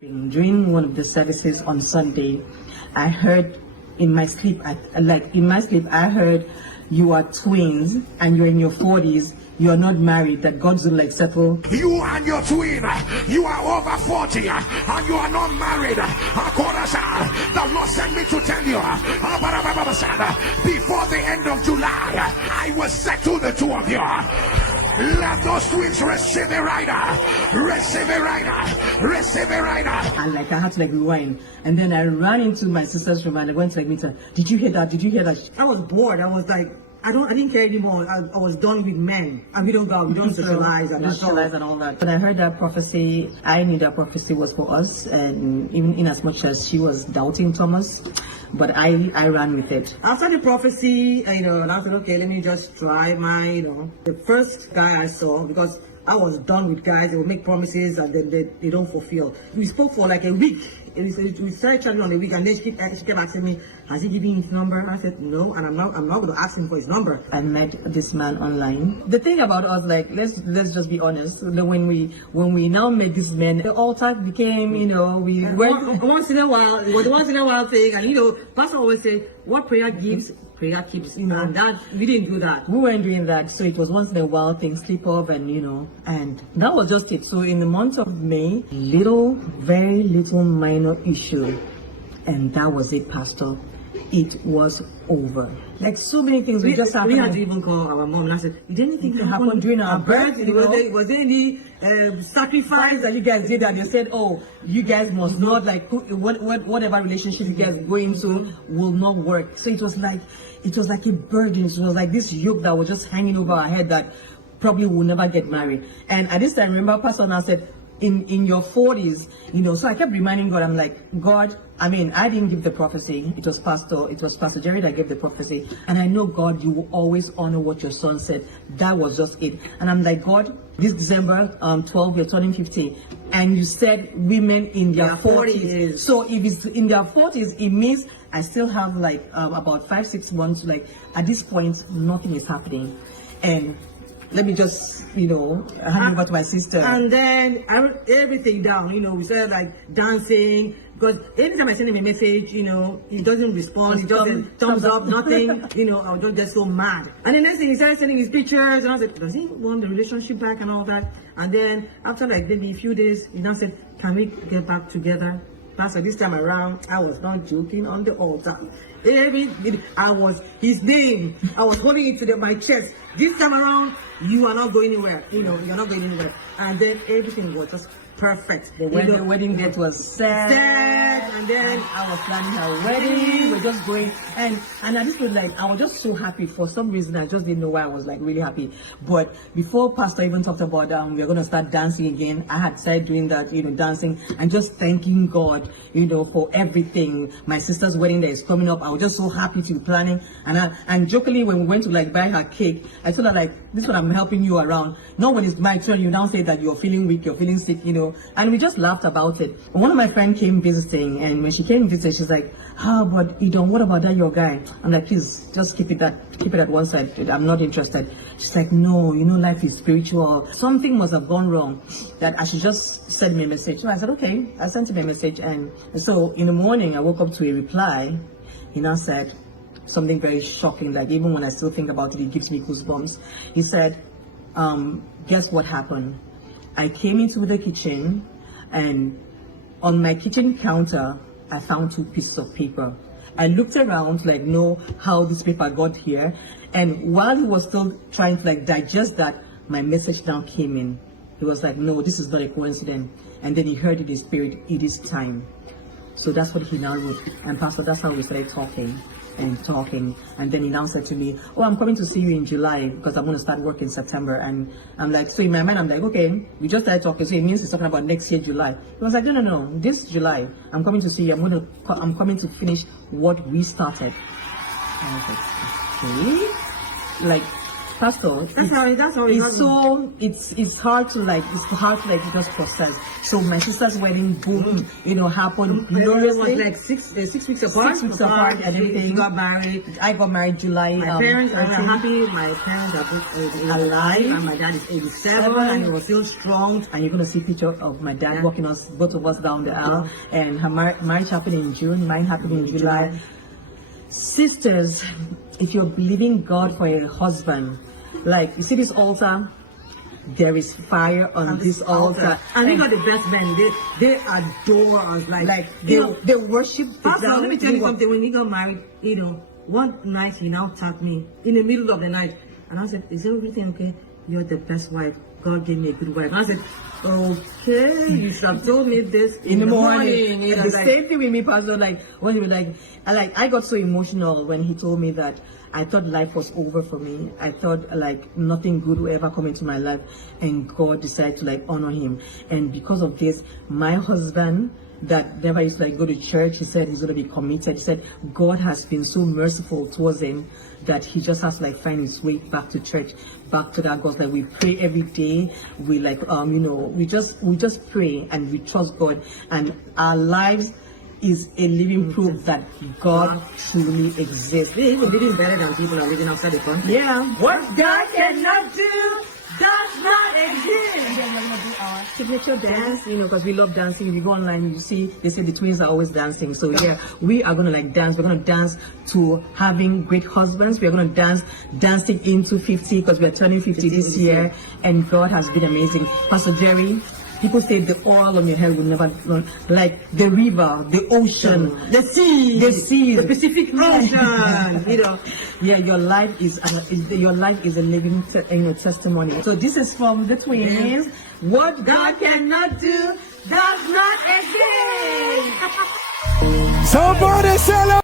During one of the services on Sunday, I heard in my sleep, I heard you are twins and you're in your 40s. You are not married. That God's will settle. You and your twin, you are over 40 and you are not married. The Lord sent me to tell you before the end of July, I will settle the two of you. Let those twins receive a rider, receive a rider, receive a rider. And I had to rewind. And then I ran into my sister's room and I went to meet her. Did you hear that? Did you hear that? I was bored. I was like, I didn't care anymore. I was done with men. And we don't go, we don't socialize and all that. When I heard that prophecy, I knew that prophecy was for us, and even in as much as she was doubting Thomas, but I ran with it. After the prophecy, and I said, okay, let me just try my, the first guy I saw, because I was done with guys. They would make promises and then they don't fulfill. We spoke for like a week. We started chatting on a week, and then she kept asking me, has he given you his number? I said no, and I'm not going to ask him for his number. I met this man online. The thing about us, let's just be honest. When we now met this man, the altar became, we went once in a while. It was once in a while thing, and Pastor always said, what prayer gives, prayer keeps. And that we didn't do that. We weren't doing that. So it was once in a while thing, sleep off, and and that was just it. So in the month of May, very little minor issue, and that was it, Pastor. It was over. Like so many things just happened. We had to even call our mom and I said, did anything happen during our birth? Was there any sacrifice that you guys did that they said, oh, you guys must not, whatever relationship you guys go into will not work. So it was like a burden. It was like this yoke that was just hanging over our head that probably will never get married. And at this time, remember, Pastor now said, in your 40s, so I kept reminding God, I'm like, God, I didn't give the prophecy. It was Pastor Jerry that gave the prophecy. And I know, God, you will always honor what your son said. That was just it. And I'm like, God, this December 12, you're turning 50. And you said women in their 40s. So if it's in their 40s, it means I still have about 5-6 months. At this point, nothing is happening. And let me just, hand over to my sister. And then I wrote everything down. We started dancing. Because anytime I send him a message, he doesn't respond. He doesn't thumbs up, nothing. I would just get so mad. And the next thing, he started sending his pictures. And I was like, does he want the relationship back and all that? And then after maybe a few days, he now said, can we get back together? Pastor, this time around, I was not joking on the altar. I was his name. I was holding it to my chest. This time around, you are not going anywhere. You're not going anywhere. And then everything was just perfect. The wedding date was set, and then I was planning her wedding. We're just going, and I just feel I was just so happy. For some reason, I just didn't know why I was really happy. But before Pastor even talked about we're gonna start dancing again, I had started doing that, dancing and just thanking God, for everything. My sister's wedding that is coming up, I was just so happy to be planning. And jokingly, when we went to buy her cake, I told her this one I'm helping you around. Not when it's my turn, you now say that you're feeling weak, you're feeling sick, And we just laughed about it. One of my friends came visiting, and when she came visiting, she's like, but Idon, what about that your guy? I'm like, please, just keep it at one side. I'm not interested. She's like, no, life is spiritual. Something must have gone wrong, that I should just send me a message. So I said, okay. I sent him a message, and so in the morning, I woke up to a reply. He now said something very shocking, even when I still think about it, it gives me goosebumps. He said, guess what happened? I came into the kitchen, and on my kitchen counter, I found 2 pieces of paper. I looked around know how this paper got here, and while he was still trying to digest that, my message now came in. He was like, no, this is not a coincidence. And then he heard in his spirit, it is time. So that's what he now wrote. And Pastor, that's how we started talking. And then he now said to me, oh, I'm coming to see you in July because I'm going to start work in September. And I'm like, so in my mind, I'm like, okay, we just started talking. So it means he's talking about next year, July. He was like, no, this July, I'm coming to see you. I'm coming to finish what we started. And I was like, okay. Pastor, That's how it it's was. so it's hard to just process. So my sister's wedding, boom, happened It was gloriously. like 6 weeks apart. 6 weeks apart and everything. She got married. I got married July. My parents are 13th. happy. My parents are both Alive. and my dad is 87, and he was still strong. And you're gonna see picture of my dad Yeah. walking us, both of us down the aisle. And her marriage happened in June, mine happened in July. Sisters, if you're believing God for a husband, like you see this altar, there is fire on this altar. And we got the best men. They adore us. Like they worship the Pastor, devil. let me tell you something. When he got married, one night he now tapped me in the middle of the night, and I said, "Is everything okay? You're the best wife. God gave me a good wife." And I said, "Okay, you should have told me this In the morning. You know, The like, same thing with me, Pastor. Like when he was I got so emotional when he told me that I thought life was over for me. I thought like nothing good would ever come into my life, and God decided to like honor him. And because of this, my husband that never used to like go to church, he said he's gonna be committed. He said God has been so merciful towards him that he just has to like find his way back to church, back to that God. Like we pray every day. We like we just pray and we trust God, and our lives is a living proof that God truly exists. We're even living better than people are living outside the country. Yeah. What God cannot do does not exist. We're gonna do our signature dance, because we love dancing. If you go online, you see they say the twins are always dancing. So yeah, we are gonna like dance. We're gonna dance to having great husbands. We're gonna dancing into 50 because we're turning 50 this year, and God has been amazing. Pastor Jerry, people say the oil on your head will never run, like the river, the ocean, The sea, the the Pacific Ocean. Yeah, your life is a living testimony. So this is from the twins. What God cannot do does not exist. Somebody celebrate.